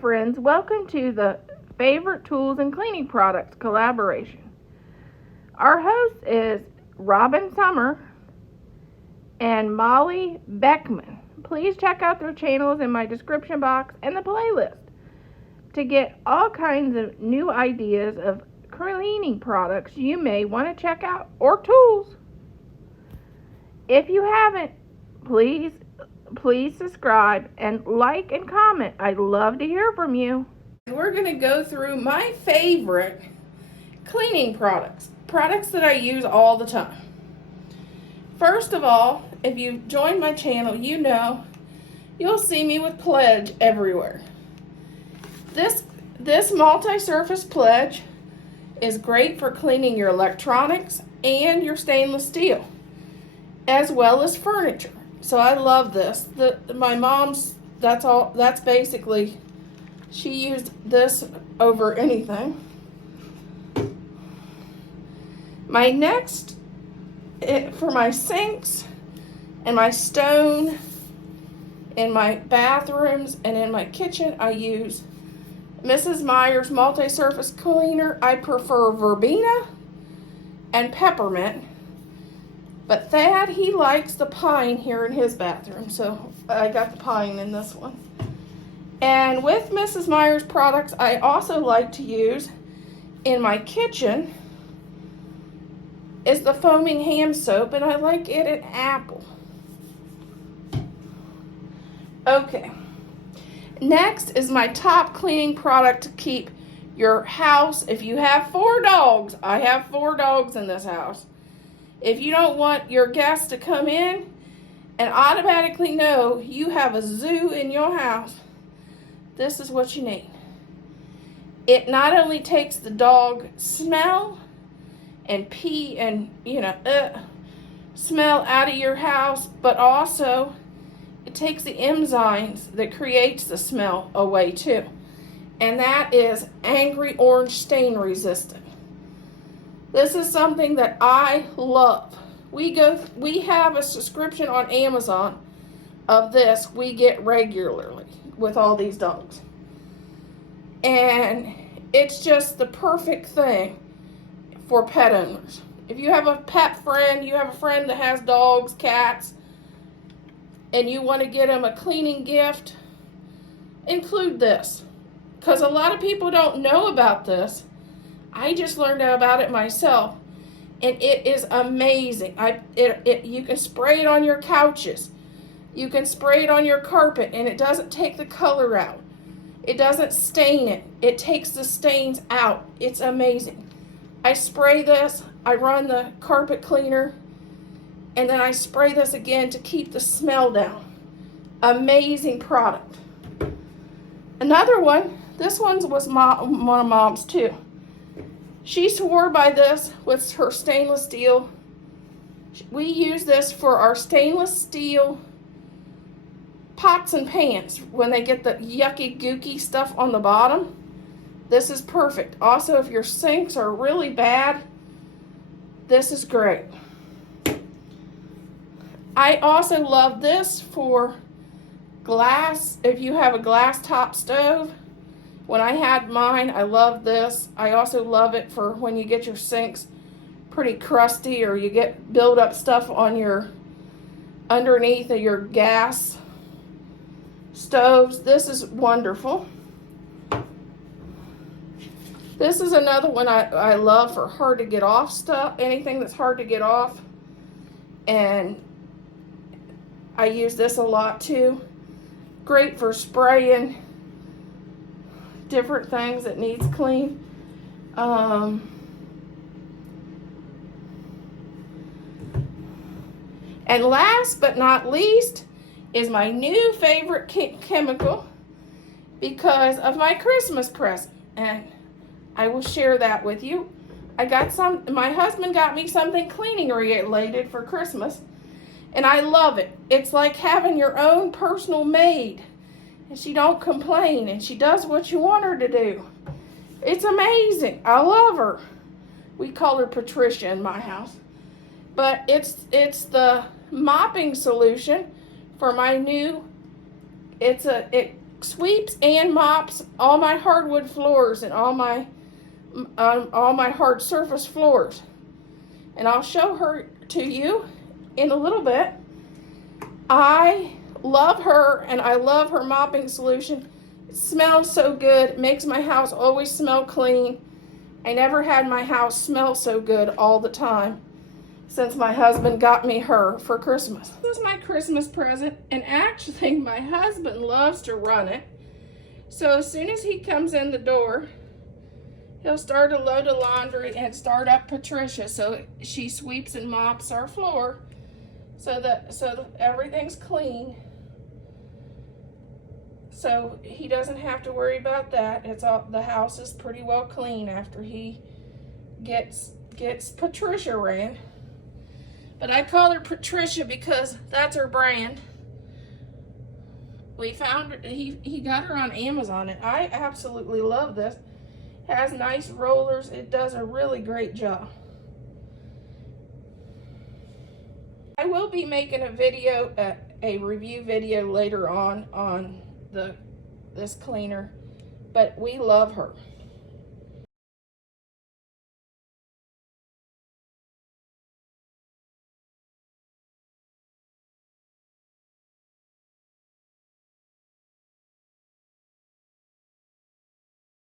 Friends, welcome to the Favorite Tools and Cleaning Products collaboration. Our host is Robin Summer and Molly Beckman. Please check out their channels in my description box and the playlist to get all kinds of new ideas of cleaning products you may want to check out or tools. If you haven't, please subscribe and like and comment. I'd love to hear from you. We're going to go through my favorite cleaning products that I use all the time. First of all, if you've joined my channel, you'll see me with Pledge everywhere. This multi-surface Pledge is great for cleaning your electronics and your stainless steel, as well as furniture. So I love this. My mom's, that's basically, she used this over anything. My next, for my sinks and my stone in my bathrooms and in my kitchen, I use Mrs. Meyer's multi-surface cleaner. I prefer verbena and peppermint. But Thad, he likes the pine here in his bathroom, so I got the pine in this one. And with Mrs. Meyer's products, I also like to use in my kitchen is the foaming hand soap, and I like it in apple. Okay. Next is my top cleaning product to keep your house. If you have 4 dogs, I have 4 dogs in this house. If you don't want your guests to come in and automatically know you have a zoo in your house, this is what you need. It not only takes the dog smell and pee and, smell out of your house, but also it takes the enzymes that creates the smell away too. And that is angry orange stain resistant. This is something that I love. We have a subscription on Amazon of this we get regularly with all these dogs. And it's just the perfect thing for pet owners. If you have a pet friend, you have a friend that has dogs, cats, and you want to get them a cleaning gift, include this. Because a lot of people don't know about this. I just learned about it myself, and it is amazing. You can spray it on your couches. You can spray it on your carpet, and it doesn't take the color out. It doesn't stain it. It takes the stains out. It's amazing. I spray this, I run the carpet cleaner, and then I spray this again to keep the smell down. Amazing product. Another one, this one was one of Mom's too. She swore by this with her stainless steel. We use this for our stainless steel pots and pans when they get the yucky, gooky stuff on the bottom. This is perfect. Also, if your sinks are really bad, this is great. I also love this for glass. If you have a glass top stove, when I had mine, I loved this. I also love it for when you get your sinks pretty crusty or you get build up stuff on your underneath of your gas stoves. This is wonderful. This is another one I love for hard to get off stuff, anything that's hard to get off. And I use this a lot too. Great for spraying different things that needs clean. And last but not least is my new favorite chemical because of my Christmas present, and I will share that with you. My husband got me something cleaning related for Christmas, and I love it. It's like having your own personal maid. And she don't complain, and she does what you want her to do. It's amazing. I love her. We call her Patricia in my house. But it's the mopping solution for my new, it sweeps and mops all my hardwood floors and all my hard surface floors. And I'll show her to you in a little bit. I love her, and I love her mopping solution. It smells so good. It makes my house always smell clean. I never had my house smell so good all the time since my husband got me her for Christmas. This is my Christmas present, and actually my husband loves to run it. So as soon as he comes in the door, he'll start a load of laundry and start up Patricia so she sweeps and mops our floor so that everything's clean. So he doesn't have to worry about that. The house is pretty well clean after he gets Patricia ran. But I call her Patricia because that's her brand. We found her, he got her on Amazon, and I absolutely love this. Has nice rollers. It does a really great job. I will be making a video, a review video later on this cleaner, but we love her.